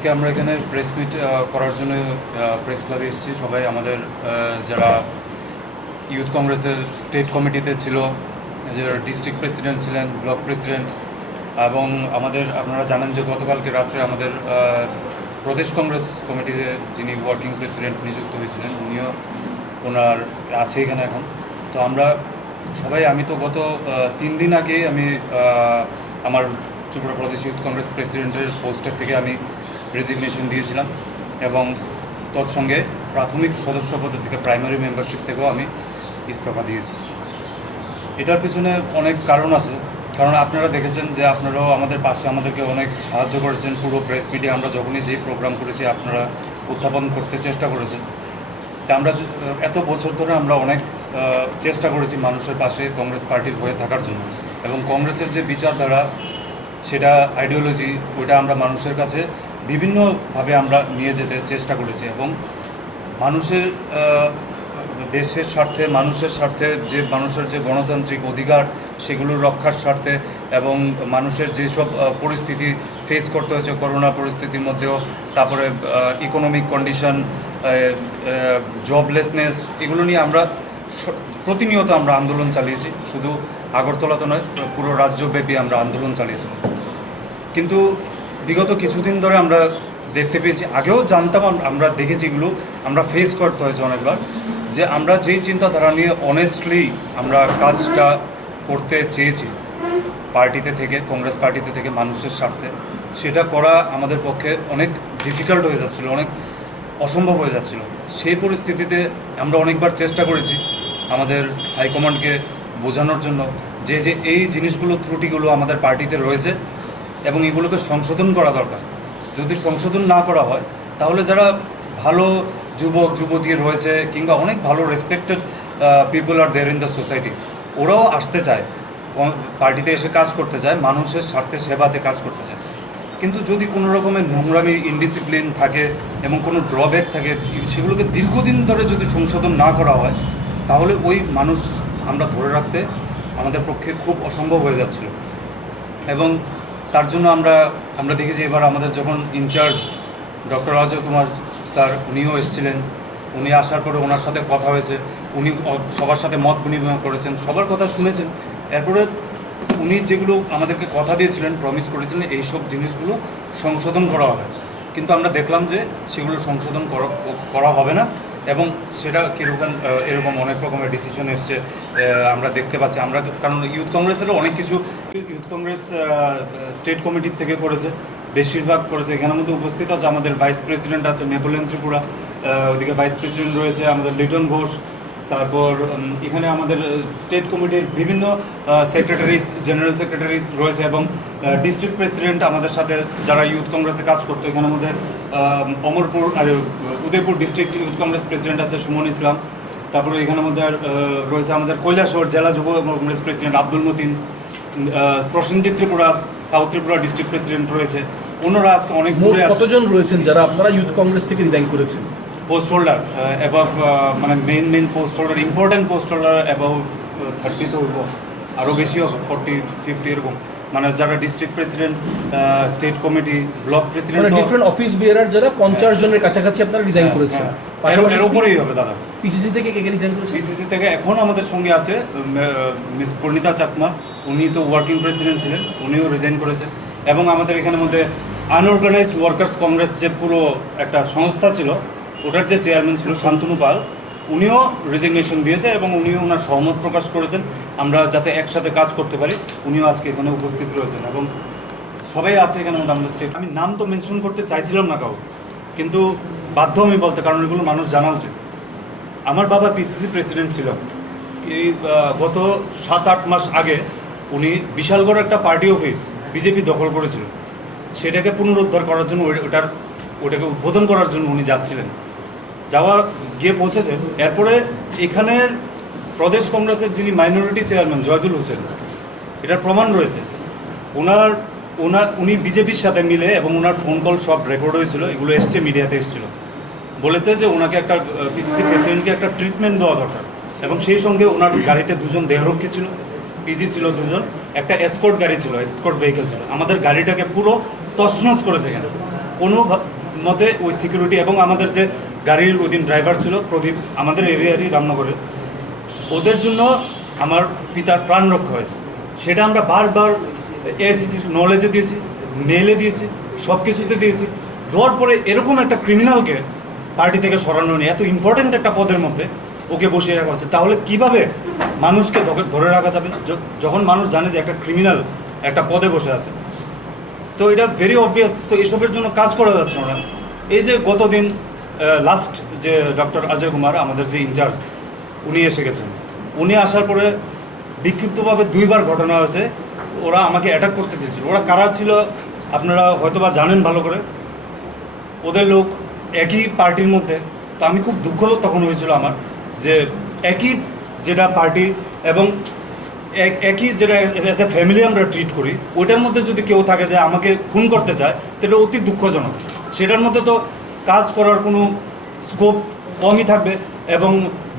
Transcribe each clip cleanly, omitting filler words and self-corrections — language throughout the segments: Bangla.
আজকে আমরা এখানে প্রেস মিট করার জন্য প্রেস ক্লাবে এসেছি। সবাই আমাদের যারা ইউথ কংগ্রেসের স্টেট কমিটিতে ছিল, যারা ডিস্ট্রিক্ট প্রেসিডেন্ট ছিলেন, ব্লক প্রেসিডেন্ট, এবং আপনারা জানেন যে গতকালকে রাত্রে আমাদের প্রদেশ কংগ্রেস কমিটিতে যিনি ওয়ার্কিং প্রেসিডেন্ট নিযুক্ত হয়েছিলেন উনিও ওনার আছে এখানে এখন। তো আমরা সবাই, আমি তো গত 3 দিন আগে আমি আমার ত্রিপুরা প্রদেশ ইউথ কংগ্রেস প্রেসিডেন্টের পোস্টের থেকে আমি রেজিগনেশন দিয়েছিলাম এবং তৎসঙ্গে প্রাথমিক সদস্য পদ থেকে প্রাইমারি মেম্বারশিপ থেকেও আমি ইস্তফা দিয়েছি। এটার পিছনে অনেক কারণ আছে, কারণ আপনারা দেখেছেন যে আপনারাও আমাদের পাশে আমাদেরকে অনেক সাহায্য করেছেন। পুরো প্রেস মিডিয়া আমরা যখনই যেই প্রোগ্রাম করেছি আপনারা উত্থাপন করতে চেষ্টা করেছেন। তা আমরা এত বছর ধরে আমরা অনেক চেষ্টা করেছি মানুষের পাশে কংগ্রেস পার্টির হয়ে থাকার জন্য, এবং কংগ্রেসের যে বিচারধারা, সেটা আইডিওলজি, ওইটা আমরা মানুষের কাছে বিভিন্নভাবে আমরা নিয়ে যেতে চেষ্টা করেছি এবং মানুষের দেশের স্বার্থে, মানুষের স্বার্থে, মানুষের যে গণতান্ত্রিক অধিকার সেগুলোর রক্ষার স্বার্থে, এবং মানুষের যেসব পরিস্থিতি ফেস করতে হয়েছে করোনা পরিস্থিতির মধ্যেও, তারপরে ইকোনমিক কন্ডিশন, জবলেসনেস, এগুলো নিয়ে আমরা প্রতিনিয়ত আমরা আন্দোলন চালিয়েছি। শুধু আগরতলাতে নয়, পুরো রাজ্যব্যাপী আমরা আন্দোলন চালিয়েছি। কিন্তু বিগত কিছুদিন ধরে আমরা দেখতে পেয়েছি, আগেও জানতাম, আমরা দেখেছি, এগুলো আমরা ফেস করতে হয়েছে অনেকবার, যে আমরা যেই চিন্তাধারা নিয়ে অনেস্টলি আমরা কাজটা করতে চেয়েছি পার্টিতে থেকে, কংগ্রেস পার্টিতে থেকে মানুষের স্বার্থে, সেটা করা আমাদের পক্ষে অনেক ডিফিকাল্ট হয়ে যাচ্ছিল, অনেক অসম্ভব হয়ে যাচ্ছিল। সেই পরিস্থিতিতে আমরা অনেকবার চেষ্টা করেছি আমাদের হাইকমান্ডকে বোঝানোর জন্য যে এই জিনিসগুলো, ত্রুটিগুলো আমাদের পার্টিতে রয়েছে এবং এগুলোকে সংশোধন করা দরকার। যদি সংশোধন না করা হয় তাহলে যারা ভালো যুবক যুবতী রয়েছে কিংবা অনেক ভালো respected people are there in the society, ওরাও আসতে চায়, পার্টিতে এসে কাজ করতে চায়, মানুষের স্বার্থে সেবাতে কাজ করতে চায়। কিন্তু যদি কোনো রকমের নোংরামি, ইনডিসিপ্লিন থাকে এবং কোনো ড্রব্যাক থাকে, সেগুলোকে দীর্ঘদিন ধরে যদি সংশোধন না করা হয় তাহলে ওই মানুষ আমরা ধরে রাখতে আমাদের পক্ষে খুব অসম্ভব হয়ে যাচ্ছিল। এবং তার জন্য আমরা দেখেছি এবার আমাদের যখন incharge doctor Ajay Kumar sir, উনিও এসেছিলেন। উনি আসার পরে ওনার সাথে কথা হয়েছে, উনি সবার সাথে মত বিনিময় করেছেন, সবার কথা শুনেছেন। এরপরে উনি যেগুলো আমাদেরকে কথা দিয়েছিলেন, প্রমিস করেছিলেন, এইসব জিনিসগুলো সংশোধন করা হবে। কিন্তু আমরা দেখলাম যে সেগুলো সংশোধন করা হবে না, এবং সেটা কীরকম এরকম অনেক রকমের ডিসিশন এসছে আমরা দেখতে পাচ্ছি। কারণ ইউথ কংগ্রেসেরও অনেক কিছু ইউথ কংগ্রেস স্টেট কমিটির থেকে করেছে, বেশিরভাগ করেছে। এখানের মধ্যে উপস্থিত আছে আমাদের ভাইস প্রেসিডেন্ট আছে নেপোলিয়ন ত্রিপুরা, ওইদিকে ভাইস প্রেসিডেন্ট রয়েছে আমাদের লিটন ঘোষ, তারপর এখানে আমাদের স্টেট কমিটির বিভিন্ন সেক্রেটারিজ, জেনারেল সেক্রেটারিজ রয়েছে, এবং ডিস্ট্রিক্ট প্রেসিডেন্ট আমাদের সাথে যারা ইউথ কংগ্রেসে কাজ করতো। এখানে আমাদের অমরপুর আর Udaipur district youth Congress president আছে সুমন ইসলাম। তারপরে এখানে মধ্যে রয়েছে আমাদের কৈলাসহর জেলা যুব Congress president Abdul Matin, Prasenjit Tripura south Tripura district president রয়েছে। অন্যরা আজকে অনেক দূরে আছে। কতজন রয়েছেন যারা আপনারা ইউথ কংগ্রেস থেকে রিজাইন করেছেন? পোস্ট হোল্ডার অ্যাবাভ, মানে main post holder, important post holder above 30 তো হইব, আরও বেশি হবে, 40-50 এরকম। মানে যারা district president, state committee, block president, different office bearer যারা 50 জনের কাছাকাছি আপনারা রিজাইন করেছেন। এর উপরেই হবে দাদা। পিসিসি থেকে কে কে রিজাইন করেছেন? পিসিসি থেকে এখন আমাদের সঙ্গে আছে মিস পূর্ণিতা চাকমা, উনি তো ওয়ার্কিং প্রেসিডেন্ট ছিলেন, উনিও রিজাইন করেছেন। এবং আমাদের এখানের মধ্যে আনঅর্গানাইজড ওয়ার্কার্স কংগ্রেস যে পুরো একটা সংস্থা ছিল, ওটার যে চেয়ারম্যান ছিল শান্তনু পাল, উনিও রেজিগনেশন দিয়েছে এবং উনিও ওনার সহমত প্রকাশ করেছেন আমরা যাতে একসাথে কাজ করতে পারি। উনিও আজকে এখানে উপস্থিত রয়েছেন এবং সবাই আছে এখানে আমাদের স্টেট। আমি নাম তো মেনশন করতে চাইছিলাম না কাউ, কিন্তু বাধ্য আমি বলতে, কারণ এগুলো মানুষ জানা উচিত। আমার বাবা পিসিসি প্রেসিডেন্ট ছিল। এই গত 7-8 মাস আগে উনি বিশালগড় একটা পার্টি অফিস বিজেপি দখল করেছিল, সেটাকে পুনরুদ্ধার করার জন্য, ওটাকে উদ্বোধন করার জন্য উনি যাচ্ছিলেন, গিয়ে পৌঁছেছেন। এরপরে এখানের প্রদেশ কংগ্রেসের যিনি মাইনরিটি চেয়ারম্যান জয়দুল হোসেন, এটার প্রমাণ রয়েছে, উনি বিজেপির সাথে মিলে, এবং ওনার ফোন কল সব রেকর্ড হয়েছিল, এগুলো এসছে, মিডিয়াতে এসেছিল, বলেছে যে ওনাকে একটা পিসিসি প্রেসিডেন্টকে একটা ট্রিটমেন্ট দেওয়া দরকার। এবং সেই সঙ্গে ওনার গাড়িতে 2জন দেহরক্ষী ছিল, পিজি ছিল 2জন, একটা এসকর্ট গাড়ি ছিল, এসকর্ট ভেহিকেল ছিল। আমাদের গাড়িটাকে পুরো তছনছ করেছে এখানে, কোনো মতে ওই সিকিউরিটি এবং আমাদের যে গাড়ির ওই দিন ড্রাইভার ছিল প্রদীপ, আমাদের এরিয়ারই রামনগরে, ওদের জন্য আমার পিতার প্রাণ রক্ষা হয়েছে। সেটা আমরা বারবার এসিসির নলেজে দিয়েছি, মেলে দিয়েছি, সব কিছুতে দিয়েছি। দেওয়ার পরে এরকম একটা ক্রিমিনালকে পার্টি থেকে সরানো নিয়ে এত ইম্পর্ট্যান্ট একটা পদের মধ্যে ওকে বসিয়ে রাখা হচ্ছে, তাহলে কিভাবে মানুষকে ধরে রাখা যাবে যখন মানুষ জানে যে একটা ক্রিমিনাল একটা পদে বসে আছে? তো এটা ভেরি অবভিয়াস। তো এসবের জন্য কাজ করা যাচ্ছে না। এই যে গতদিন লাস্ট যে ডক্টর অজয় কুমার আমাদের যে ইনচার্জ, উনি এসে গেছেন। উনি আসার পরে বিক্ষিপ্তভাবে 2বার ঘটনা হয়েছে, ওরা আমাকে অ্যাটাক করতে চেয়েছিল। ওরা কারা ছিল আপনারা হয়তোবা জানেন ভালো করে, ওদের লোক একই পার্টির মধ্যে। তো আমি খুব দুঃখ তখন হয়েছিল আমার, যে একই যেটা পার্টি এবং একই যেটা অ্যাজ এ ফ্যামিলি আমরা ট্রিট করি, ওইটার মধ্যে যদি কেউ থাকে যে আমাকে খুন করতে চায়, তাহলে অতি দুঃখজনক। সেটার মধ্যে তো কাজ করার কোনো স্কোপ কমই থাকবে এবং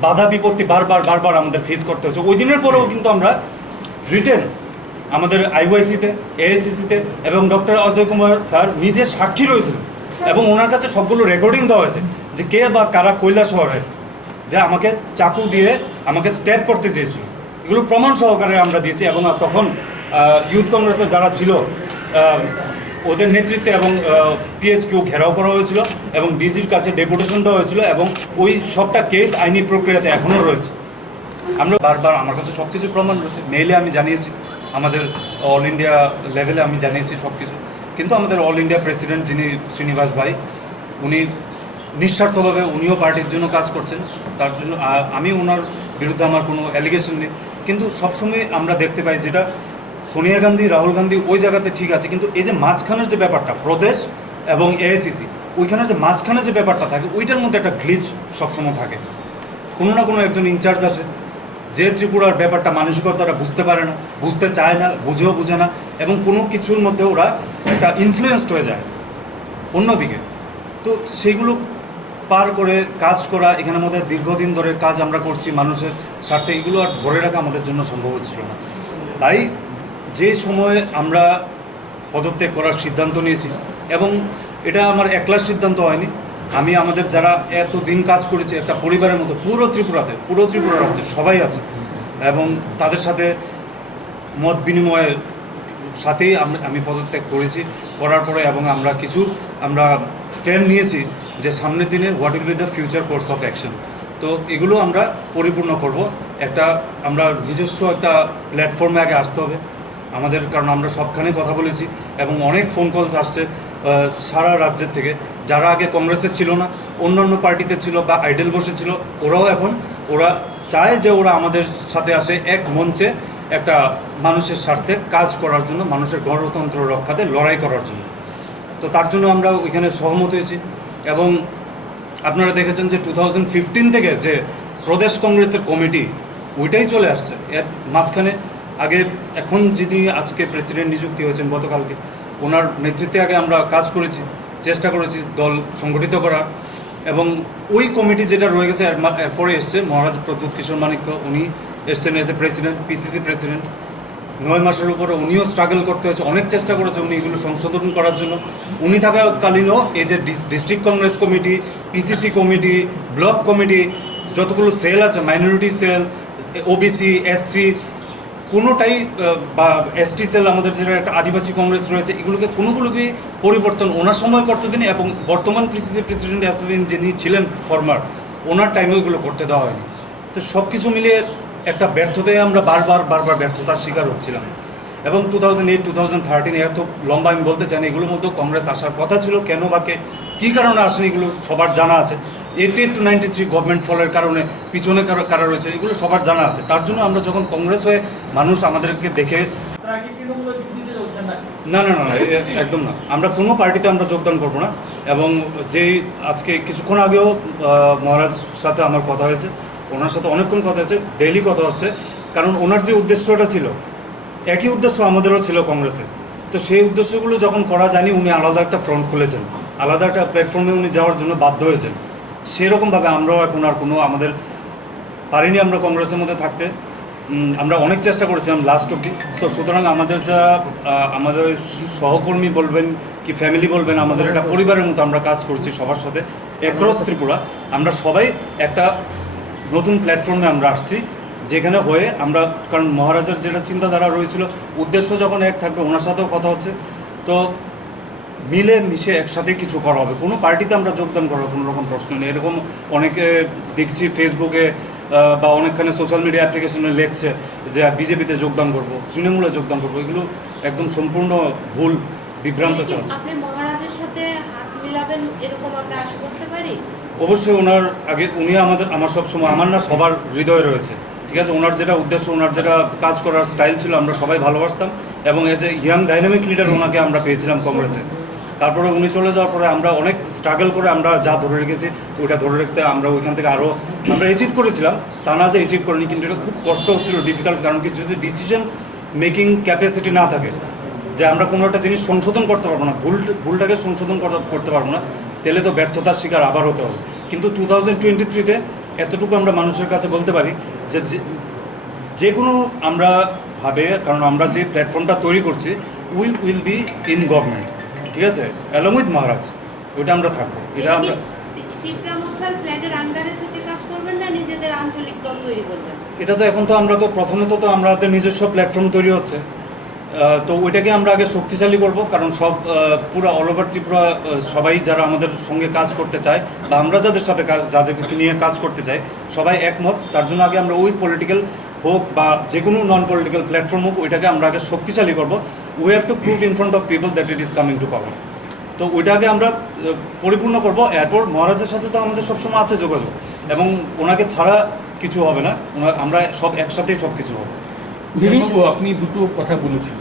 বাধা বিপত্তি বারবার আমাদের ফেস করতে হচ্ছে। ওই দিনের পরেও কিন্তু আমরা রিটেন আমাদের আইওয়াইসিতে, এএসসিসিতে এবং ডক্টর অজয় কুমার স্যার নিজে সাক্ষী রয়েছিলেন এবং ওনার কাছে সবগুলো রেকর্ডিং দেওয়া হয়েছে যে কে বা কারা কৈলাস শহরে যে আমাকে চাকু দিয়ে আমাকে স্ট্যাব করতে চেয়েছিল। এগুলো প্রমাণ সহকারে আমরা দিয়েছি। এবং তখন ইউথ কংগ্রেসের যারা ছিল ওদের নেতৃত্বে এবং পিএসকিউ ঘেরাও করা হয়েছিল এবং ডিজির কাছে ডেপুটেশন দেওয়া হয়েছিল এবং ওই সবটা কেস আইনি প্রক্রিয়াতে এখনও রয়েছে। আমরা বারবার আমার কাছে সব কিছু প্রমাণ রয়েছে, মেইলে আমি জানিয়েছি, আমাদের অল ইন্ডিয়া লেভেলে আমি জানিয়েছি সব কিছু। কিন্তু আমাদের অল ইন্ডিয়া প্রেসিডেন্ট যিনি শ্রীনিবাস ভাই, উনি নিঃস্বার্থভাবে উনিও পার্টির জন্য কাজ করছেন। তার জন্য আমি ওনার বিরুদ্ধে আমার কোনো অ্যালিগেশন নেই। কিন্তু সবসময় আমরা দেখতে পাই যেটা সোনিয়া গান্ধী, রাহুল গান্ধী ওই জায়গাতে ঠিক আছে, কিন্তু এই যে মাঝখানের যে ব্যাপারটা প্রদেশ এবং এআইসিসি, ওইখানের যে মাঝখানে যে ব্যাপারটা থাকে, ওইটার মধ্যে একটা গ্লিচ সবসময় থাকে। কোনো না কোনো একজন ইনচার্জ আসে যে ত্রিপুরার ব্যাপারটা মানসিকতাটা বুঝতে পারে না, বুঝতে চায় না, বুঝেও বুঝে না এবং কোনো কিছুর মধ্যে ওরা একটা ইনফ্লুয়েসড হয়ে যায় অন্যদিকে। তো সেইগুলো পার করে কাজ করা, এখানের মধ্যে দীর্ঘদিন ধরে কাজ আমরা করছি মানুষের স্বার্থে, এগুলো আর ধরে রাখা আমাদের জন্য সম্ভব হচ্ছিল না। তাই যে সময়ে আমরা পদত্যাগ করার সিদ্ধান্ত নিয়েছি, এবং এটা আমার একলার সিদ্ধান্ত হয়নি, আমি আমাদের যারা এত দিন কাজ করেছি একটা পরিবারের মতো পুরো ত্রিপুরা রাজ্যে সবাই আছে এবং তাদের সাথে মত বিনিময়ের সাথেই আমি পদত্যাগ করেছি। করার পরে এবং আমরা স্ট্যান্ড নিয়েছি যে সামনের দিনে what will be the future course of action. তো এগুলো আমরা পরিপূর্ণ করব। আমরা নিজস্ব একটা প্ল্যাটফর্মে আগে আসতে হবে আমাদের, কারণ আমরা সবখানে কথা বলেছি এবং অনেক ফোন কলস আসছে সারা রাজ্যের থেকে, যারা আগে কংগ্রেসে ছিল না, অন্যান্য পার্টিতে ছিল বা আইডেল বসেছিল, ওরা চায় যে ওরা আমাদের সাথে আসে এক মঞ্চে একটা মানুষের স্বার্থে কাজ করার জন্য, মানুষের গণতন্ত্র রক্ষাতে লড়াই করার জন্য। তো তার জন্য আমরা ওইখানে সহমত হয়েছি। এবং আপনারা দেখেছেন যে 2015 থেকে যে প্রদেশ কংগ্রেসের কমিটি, ওইটাই চলে আসছে এর মাঝখানে। এখন যিনি আজকে প্রেসিডেন্ট নিযুক্তি হয়েছেন গতকালকে, ওনার নেতৃত্বে আগে আমরা কাজ করেছি, চেষ্টা করেছি দল সংগঠিত করার। এবং ওই কমিটি যেটা রয়ে গেছে এরপরে এসছে মহারাজ প্রদ্যুৎ কিশোর মানিক্য, উনি এসছেন as a president, PCC president. 9 মাসের উপরে উনিও স্ট্রাগল করতে হয়েছে, অনেক চেষ্টা করেছে উনি এগুলো সংশোধন করার জন্য। উনি থাকাকালীনও এই যে district Congress committee, PCC committee, block committee, যতগুলো সেল আছে, মাইনরিটি সেল, ওবিসি, এসসি, কোনোটাই বা এসটি সেল, আমাদের যেটা একটা আদিবাসী কংগ্রেস রয়েছে, কোনোগুলোকে পরিবর্তন ওনার সময় করতে দিন এবং বর্তমান পিসিসি প্রেসিডেন্ট এতদিন যিনি ছিলেন ফরমার, ওনার টাইমে ওইগুলো করতে দেওয়া হয়নি। তো সব কিছু মিলিয়ে একটা ব্যর্থতায় আমরা বারবার ব্যর্থতার শিকার হচ্ছিলাম। এবং 2008, 2013 এত লম্বা আমি বলতে চাই না, এগুলোর মধ্যেও কংগ্রেস আসার কথা ছিল। কেন বা কী কারণে আসেনি এগুলো সবার জানা আছে। 88 to 93 গভর্নমেন্ট ফলের কারণে পিছনে কারা রয়েছে এগুলো সবার জানা আছে। তার জন্য আমরা যখন কংগ্রেস হয়ে মানুষ আমাদেরকে দেখে, না, একদম না, আমরা কোনো পার্টিতে আমরা যোগদান করবো না। এবং যেই আজকে কিছুক্ষণ আগেও মহারাজ সাথে আমার কথা হয়েছে, ওনার সাথে অনেকক্ষণ কথা হয়েছে, ডেইলি কথা হচ্ছে, কারণ ওনার যে উদ্দেশ্যটা ছিল একই উদ্দেশ্য আমাদেরও ছিল কংগ্রেসে। তো সেই উদ্দেশ্যগুলো যখন করা যায়নি, উনি আলাদা একটা ফ্রন্ট খুলেছেন, আলাদা একটা প্ল্যাটফর্মে উনি যাওয়ার জন্য বাধ্য সেরকমভাবে আমরাও এখন আর আমাদের পারিনি আমরা কংগ্রেসের মধ্যে থাকতে। আমরা অনেক চেষ্টা করেছিলাম লাস্ট অব্দি। তো সুতরাং আমাদের যা আমাদের সহকর্মী বলবেন কি ফ্যামিলি বলবেন, আমাদের একটা পরিবারের মতো আমরা কাজ করছি সবার সাথে অ্যাক্রস ত্রিপুরা। আমরা সবাই একটা নতুন প্ল্যাটফর্মে আমরা আসছি, যেখানে হয়ে আমরা, কারণ মহারাজের যেটা চিন্তাধারা রয়েছিল, উদ্দেশ্য যখন এক থাকবে, ওনার সাথেও কথা হচ্ছে, তো মিলে মিশে একসাথে কিছু করা হবে। কোনো পার্টিতে আমরা যোগদান করার কোনো রকম প্রশ্ন নেই। এরকম অনেকে দেখছি ফেসবুকে বা অনেকখানে সোশ্যাল মিডিয়া অ্যাপ্লিকেশনে লেখছে যে বিজেপিতে যোগদান করব, তৃণমূলে যোগদান করব। এগুলো একদম সম্পূর্ণ ভুল, বিভ্রান্ত চলছে। আপনি মহারাজের সাথে হাত মিলাবেন এরকম আমরা আশা করতে পারি? অবশ্যই ওনার আগে উনি আমার সবসময়, আমার না সবার হৃদয়ে রয়েছে, ঠিক আছে। ওনার যেটা উদ্দেশ্য, ওনার যেটা কাজ করার স্টাইল ছিল, আমরা সবাই ভালোবাসতাম। এবং as a young dynamic leader ওনাকে আমরা পেয়েছিলাম কংগ্রেসে। তারপরে উনি চলে যাওয়ার পরে আমরা অনেক স্ট্রাগল করে আমরা যা ধরে রেখেছি ওইটা ধরে রাখতে আমরা ওইখান থেকে আরও আমরা অ্যাচিভ করেছিলাম, তা না যে অ্যাচিভ করিনি, কিন্তু এটা খুব কষ্ট হচ্ছিল, ডিফিকাল্ট। কারণ কি, যদি ডিসিশন মেকিং ক্যাপাসিটি না থাকে, যে আমরা কোনো একটা জিনিস সংশোধন করতে পারবো না, ভুলটাকে সংশোধন করতে পারবো না, তাহলে তো ব্যর্থতার শিকার আবার হতে হবে। কিন্তু 2023-তে এতটুকু আমরা মানুষের কাছে বলতে পারি যে যে কোনো আমরা ভাবে, কারণ আমরা যে প্ল্যাটফর্মটা তৈরি করছি, we will be in government, ঠিক আছে, অ্যালং উইথ মহারাজ। ওইটা আমরা থাকবো। এটা আমরা ত্রিপুরা মোথার ফ্ল্যাগের আন্ডারে থেকে কাজ করবেন না নিজেদের আঞ্চলিক দল তৈরি করবেন? এটা তো এখন তো আমরা তো প্রথমত তো আমাদের নিজস্ব প্ল্যাটফর্ম তৈরি হচ্ছে, তো ওইটাকে আমরা আগে শক্তিশালী করব। কারণ সব পুরো অল ওভার ত্রিপুরা সবাই যারা আমাদের সঙ্গে কাজ করতে চায়, বা আমরা যাদের সাথে যাদেরকে নিয়ে কাজ করতে চাই, সবাই একমত। তার জন্য আগে আমরা ওই পলিটিক্যাল হোক বা যে কোনো নন পলিটিক্যাল প্ল্যাটফর্ম হোক, ওইটাকে আমরা আগে শক্তিশালী করবো। We have to prove in front of people that it is coming to power. তো ওইটাকে আমরা পরিপূর্ণ করব। এরপর মহারাজের সাথে তো আমাদের সবসময় আছে যোগাযোগ, এবং ওনাকে ছাড়া কিছু হবে না। আমরা সব একসাথেই সব কিছু হবে। দিলীপবাবু, আপনি দুটো কথা বলেছেন,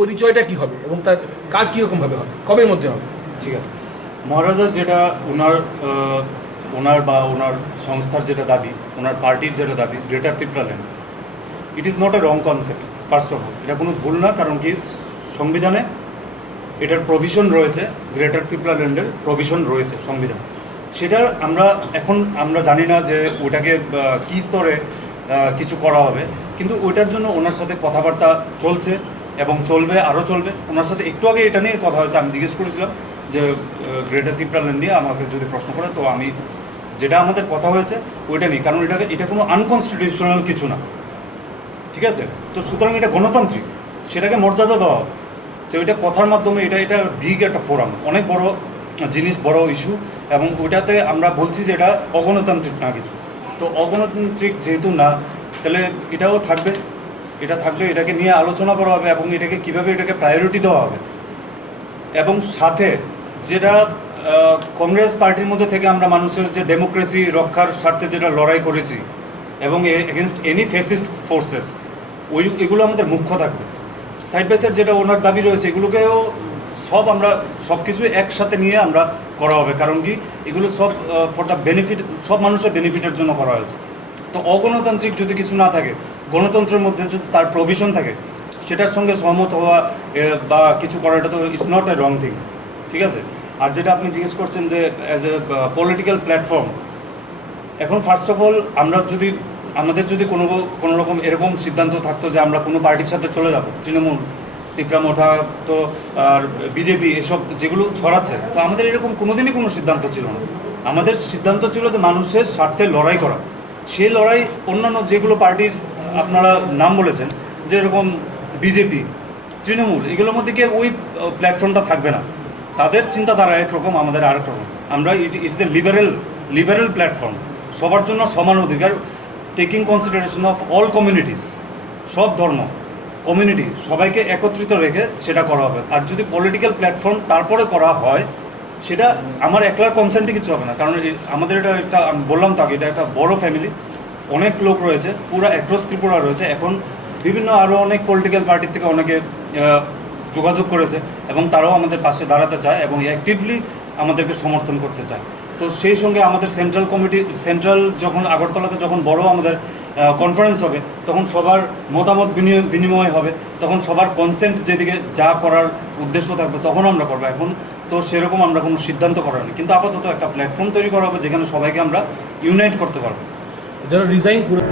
পরিচয়টা কি হবে এবং তার কাজ কীরকম ভাবে হবে, কবের মধ্যে হবে? ঠিক আছে, মহারাজার যেটা ওনার বা ওনার সংস্থার যেটা দাবি, ওনার পার্টির যেটা দাবি, greater Tripura land, it is not a wrong concept. First of all, এটা কোনো ভুল না। কারণ কি, সংবিধানে এটার প্রভিশন রয়েছে, গ্রেটার ত্রিপুরা ল্যান্ডের প্রভিশন রয়েছে সংবিধান। সেটা আমরা জানি না যে ওটাকে কী স্তরে কিছু করা হবে, কিন্তু ওইটার জন্য ওনার সাথে কথাবার্তা চলছে এবং চলবে, আরও চলবে। ওনার সাথে একটু আগে এটা নিয়ে কথা হয়েছে, আমি জিজ্ঞেস করেছিলাম যে গ্রেটার ত্রিপুরা ল্যান্ড নিয়ে আমাকে যদি প্রশ্ন করে, তো আমি যেটা আমাদের কথা হয়েছে ওইটা নিয়ে, কারণ এটা কোনো আনকনস্টিটিউশনাল কিছু না, ঠিক আছে। তো সুতরাং এটা গণতান্ত্রিক, সেটাকে মর্যাদা দেওয়া হবে। তো এটা কথার মাধ্যমে এটা বিগ একটা ফোরাম, অনেক বড় জিনিস, বড় ইস্যু, এবং ওইটাতে আমরা বলছি যে এটা অগণতান্ত্রিক না কিছু। তো অগণতান্ত্রিক যেহেতু না, তাহলে এটাও থাকবে, এটাকে নিয়ে আলোচনা করা হবে, এবং এটাকে কীভাবে এটাকে প্রায়োরিটি দেওয়া হবে। এবং সাথে যেটা কংগ্রেস পার্টির মধ্যে থেকে আমরা মানুষের যে ডেমোক্রেসি রক্ষার স্বার্থে যেটা লড়াই করেছি, এবং এগেনস্ট এনি ফ্যাসিস্ট ফোর্সেস, এগুলো আমাদের মুখ্য থাকবে। সাইড বাই সাইড যেটা ওনার দাবি রয়েছে, এগুলোকেও আমরা সব কিছু একসাথে নিয়ে আমরা করা হবে। কারণ কি, এগুলো সব ফর দ্য বেনিফিট, সব মানুষের বেনিফিটের জন্য করা হয়েছে। তো অগণতান্ত্রিক যদি কিছু না থাকে, গণতন্ত্রের মধ্যে যদি তার প্রভিশন থাকে, সেটার সঙ্গে সহমত হওয়া বা কিছু করা, এটা তো it's not a wrong thing, ঠিক আছে। আর যেটা আপনি জিজ্ঞেস করছেন যে অ্যাজ এ পলিটিক্যাল প্ল্যাটফর্ম, এখন ফার্স্ট অফ অল আমাদের যদি কোনো রকম এরকম সিদ্ধান্ত থাকতো যে আমরা কোনো পার্টির সাথে চলে যাব, তৃণমূল, ত্রিপুরা মোঠা, তো আর বিজেপি, এসব যেগুলো ছড়াচ্ছে, তো আমাদের এরকম কোনোদিনই কোনো সিদ্ধান্ত ছিল না। আমাদের সিদ্ধান্ত ছিল যে মানুষের স্বার্থে লড়াই করা। সেই লড়াই অন্যান্য যেগুলো পার্টির আপনারা নাম বলেছেন, যেরকম বিজেপি, তৃণমূল, এগুলোর মধ্যে গিয়ে ওই প্ল্যাটফর্মটা থাকবে না। তাদের চিন্তাধারা একরকম, আমাদের আরেক রকম। আমরা ইটস এ লিবারেল প্ল্যাটফর্ম, সবার জন্য সমান অধিকার, taking consideration of all communities, সব ধর্ম কমিউনিটি, সবাইকে একত্রিত রেখে সেটা করা হবে। আর যদি পলিটিক্যাল প্ল্যাটফর্ম তারপরে করা হয়, সেটা আমার একলার কনসেন্টে কিছু হবে না। কারণ আমাদের এটা আমি বললাম তো আগে, এটা একটা বড় ফ্যামিলি, অনেক লোক রয়েছে, পুরো অ্যাক্রস ত্রিপুরা রয়েছে। এখন বিভিন্ন আরও অনেক পলিটিক্যাল পার্টির থেকে অনেকে যোগাযোগ করেছে, এবং তারাও আমাদের পাশে দাঁড়াতে চায় এবং অ্যাক্টিভলি আমাদেরকে সমর্থন করতে চায়। তো সেই সঙ্গে আমাদের সেন্ট্রাল যখন আগরতলাতে যখন বড় আমাদের কনফারেন্স হবে, তখন সবার মতামত বিনিময় হবে, তখন সবার কনসেন্ট যেদিকে যা করার উদ্দেশ্য থাকবে, তখন আমরা করবো। এখন তো সেরকম আমরা কোনো সিদ্ধান্ত করার নেই, কিন্তু আপাতত একটা প্ল্যাটফর্ম তৈরি করা হবে যেখানে সবাইকে আমরা ইউনাইট করতে পারবো। যারা রিজাইন করে